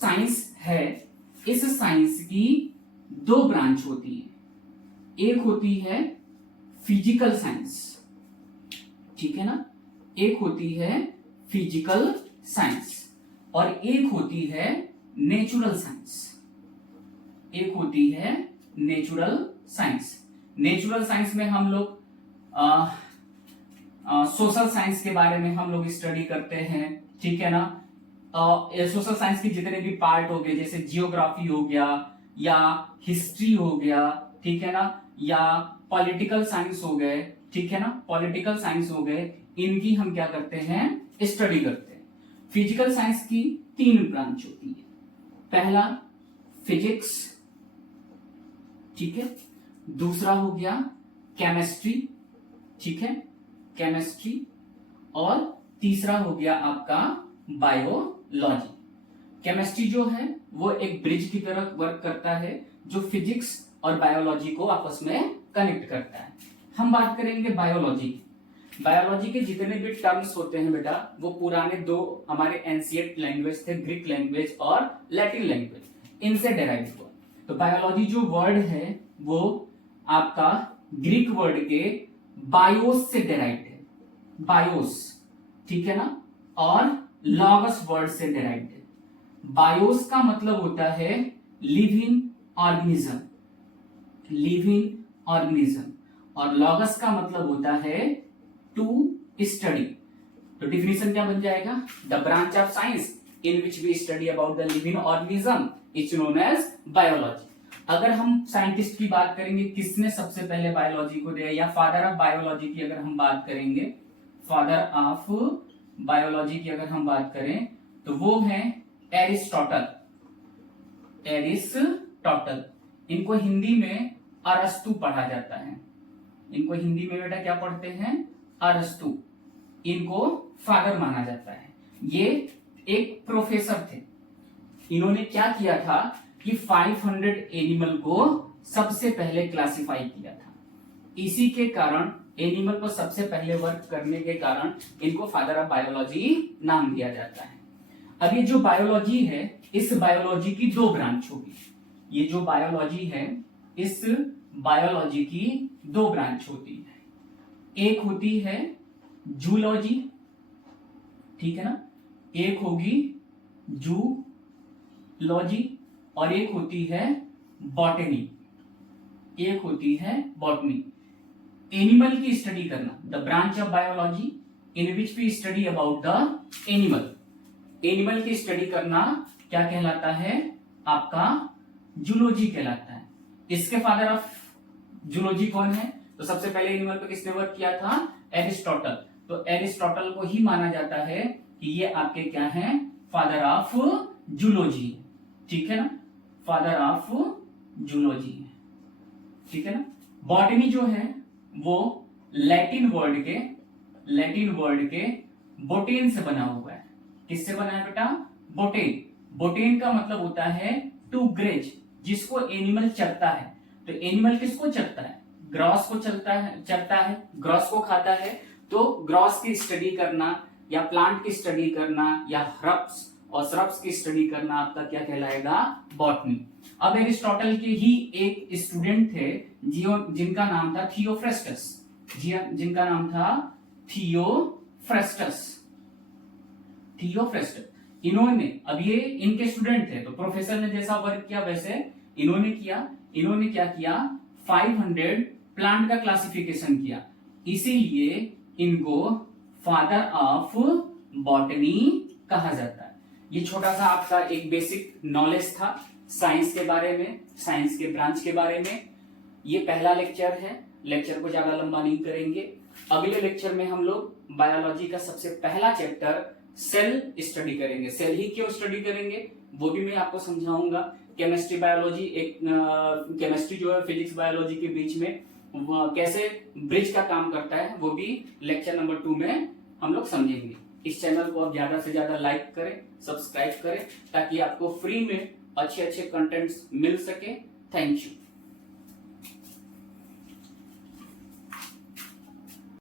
Science है, इस science की दो ब्रांच होती है। एक होती है फिजिकल साइंस, ठीक है ना, एक होती है फिजिकल साइंस और एक होती है नेचुरल साइंस। एक होती है नेचुरल साइंस। नेचुरल साइंस में हम लोग सोशल साइंस के बारे में हम लोग स्टडी करते हैं, ठीक है ना। सोशल साइंस के जितने भी पार्ट हो गए, जैसे जियोग्राफी हो गया या हिस्ट्री हो गया, ठीक है ना, या पॉलिटिकल साइंस हो गए, ठीक है ना, पॉलिटिकल साइंस हो गए, इनकी हम क्या करते हैं, स्टडी करते हैं। फिजिकल साइंस की तीन ब्रांच होती है। पहला फिजिक्स, ठीक है, दूसरा हो गया केमिस्ट्री, ठीक है, केमिस्ट्री, और तीसरा हो गया आपका बायोलॉजी। केमिस्ट्री जो है वो एक ब्रिज की तरह वर्क करता है, जो फिजिक्स और बायोलॉजी को आपस में कनेक्ट करता है। हम बात करेंगे बायोलॉजी की। बायोलॉजी के जितने भी टर्म्स होते हैं बेटा, वो पुराने दो हमारे एंशिएंट लैंग्वेज थे, ग्रीक लैंग्वेज और लैटिन लैंग्वेज, इनसे डेराइव हुआ। तो बायोलॉजी जो वर्ड है वो आपका ग्रीक वर्ड के बायोस से डेराइव्ड है, बायोस, ठीक है ना, और लॉगस वर्ड से डेराइव्ड है। बायोस का मतलब होता है लिविंग ऑर्गेनिज्म, लिविंग ऑर्गेनिज्म, और लॉगस का मतलब होता है टू स्टडी। तो डिफिनेशन क्या बन जाएगा, the branch of science in which we study about the living organism is known as biology. अगर हम साइंटिस्ट की बात करेंगे, किसने सबसे पहले बायोलॉजी को दिया, या फादर ऑफ बायोलॉजी की अगर हम बात करेंगे, फादर ऑफ बायोलॉजी की अगर हम बात करें तो वो है एरिस्टोटल। एरिस्टोटल, इनको हिंदी में अरस्तु पढ़ा जाता है। इनको हिंदी में बेटा क्या पढ़ते हैं, अरस्तु। इनको फादर माना जाता है। ये एक प्रोफेसर थे। इन्होंने क्या किया था कि 500 एनिमल को सबसे पहले क्लासिफाई किया था। इसी के कारण एनिमल को सबसे पहले वर्क करने के कारण इनको फादर ऑफ बायोलॉजी नाम दिया जाता है। अब ये जो बायोलॉजी है, इस बायोलॉजी की दो ब्रांच होगी। ये जो बायोलॉजी है, इस बायोलॉजी की दो ब्रांच होती है। एक होती है जूलॉजी, ठीक है ना, एक होगी जूलॉजी, और एक होती है बॉटनी, एक होती है बॉटनी। एनिमल की स्टडी करना, the branch of biology in which we study about the animal. Animal की स्टडी करना क्या कहलाता है, आपका जूलॉजी कहलाता है। इसके फादर ऑफ जूलॉजी कौन है, तो सबसे पहले एनिमल पे किसने वर्क किया था, एरिस्टोटल। तो एरिस्टोटल को ही माना जाता है कि ये आपके क्या हैं, फादर ऑफ जूलॉजी, ठीक है ना, फादर ऑफ जूलॉजी, ठीक है ना। बॉटनी जो है वो लैटिन वर्ड के बोटेन से बना हुआ है। किससे बना है बेटा, बोटेन। बोटेन का मतलब होता है टू ग्रेज, जिसको एनिमल चरता है। तो एनिमल किसको चरता है, ग्रॉस को चरता है, ग्रॉस को खाता है। तो ग्रॉस की स्टडी करना या प्लांट की स्टडी करना या हर्ब्स और श्रब्स की स्टडी करना आपका क्या कहलाएगा, बॉटनी। अब एरिस्टोटल के ही एक स्टूडेंट थे जिनका नाम था थियोफ्रेस्टस, जिनका नाम था थियोफ्रेस्टस। इन्होंने, अब ये इनके स्टूडेंट थे, तो प्रोफेसर ने जैसा वर्क किया वैसे इन्होंने क्या किया, 500 प्लांट का क्लासिफिकेशन किया। इसीलिए इनको फादर ऑफ बॉटनी कहा जाता है। ये छोटा सा आपका एक बेसिक नॉलेज था साइंस के बारे में, साइंस के ब्रांच के बारे में। ये पहला लेक्चर है, लेक्चर को ज्यादा लंबा नहीं करेंगे। अगले लेक्चर में हम लोग बायोलॉजी का सबसे पहला चैप्टर सेल स्टडी करेंगे। सेल ही क्यों स्टडी करेंगे वो भी मैं आपको समझाऊंगा। केमिस्ट्री बायोलॉजी, एक केमिस्ट्री जो है फिजिक्स बायोलॉजी के बीच में कैसे ब्रिज का काम करता है, वो भी लेक्चर नंबर 2 में हम लोग समझेंगे। इस चैनल को आप ज्यादा से ज्यादा लाइक करें, सब्सक्राइब करें, ताकि आपको फ्री में अच्छे अच्छे कंटेंट्स मिल सके। Thank you.